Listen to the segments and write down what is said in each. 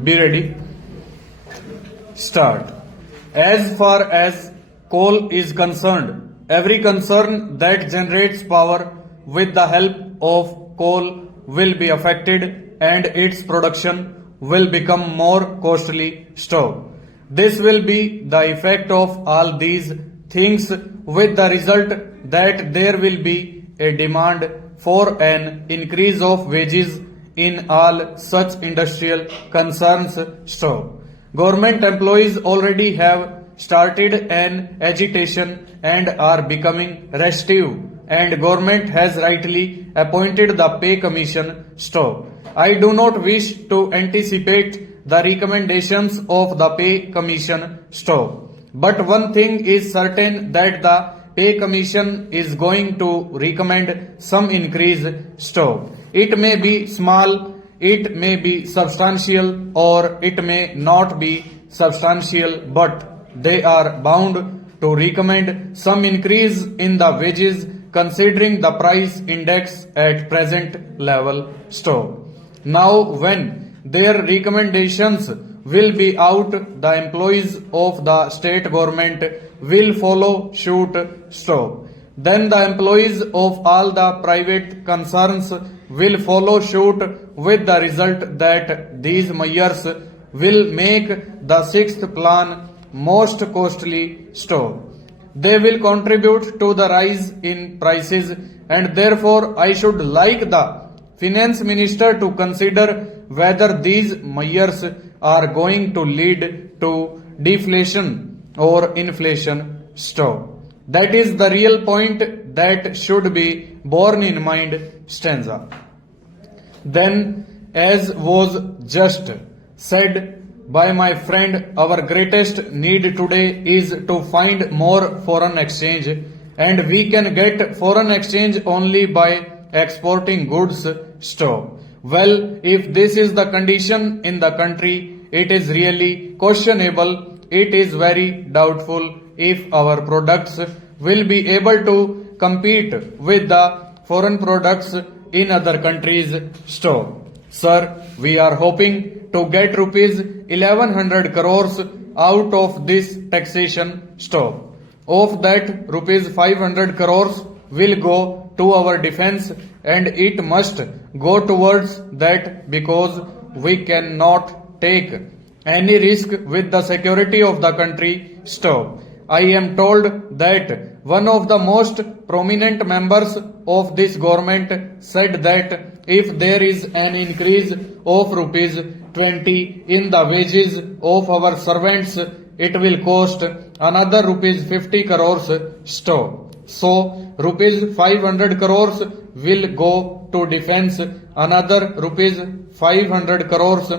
Be ready. Start. As far as coal is concerned, every concern that generates power with the help of coal will be affected and its production will become more costly stove. This will be the effect of all these things with the result that there will be a demand for an increase of wages in all such industrial concerns stove. Government employees already have started an agitation and are becoming restive, and government has rightly appointed the pay commission stove. I do not wish to anticipate the recommendations of the pay commission stove. But one thing is certain that the pay commission is going to recommend some increase stove. It may be small, it may be substantial, or it may not be substantial, but they are bound to recommend some increase in the wages considering the price index at present level stove. Now when their recommendations will be out, the employees of the state government will follow suit stove. Then the employees of all the private concerns will follow suit with the result that these measures will make the sixth plan most costly stove. They will contribute to the rise in prices, and therefore I should like the finance minister to consider whether these measures are going to lead to deflation or inflation stove. That is the real point that should be borne in mind stanza. Then, as was just said by my friend, our greatest need today is to find more foreign exchange, and we can get foreign exchange only by exporting goods stove. Well, if this is the condition in the country, it is really questionable. It is very doubtful if our products will be able to compete with the foreign products in other countries stove. Sir, we are hoping to get rupees 1100 crores out of this taxation stove. Of that, rupees 500 crores will go to our defense, and it must go towards that because we cannot take any risk with the security of the country stove. I am told that one of the most prominent members of this government said that if there is an increase of rupees 20 in the wages of our servants, it will cost another rupees 50 crores stove. So, rupees 500 crores will go to defense, another rupees 500 crores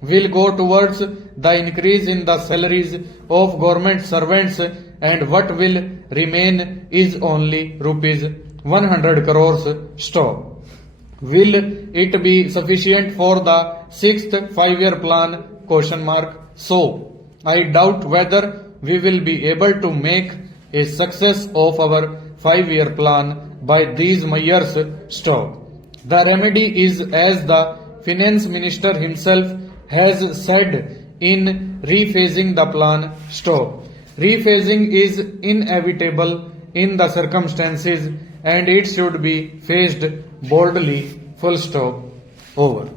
will go towards the increase in the salaries of government servants, and what will remain is only rupees 100 crores stove. Will it be sufficient for the sixth 5-year plan? Question mark. So, I doubt whether we will be able to make a success of our 5-year plan by these measures stove. The remedy is, as the finance minister himself has said, in rephasing the plan stove. Rephasing is inevitable in the circumstances, and it should be faced boldly. Full stop. Over.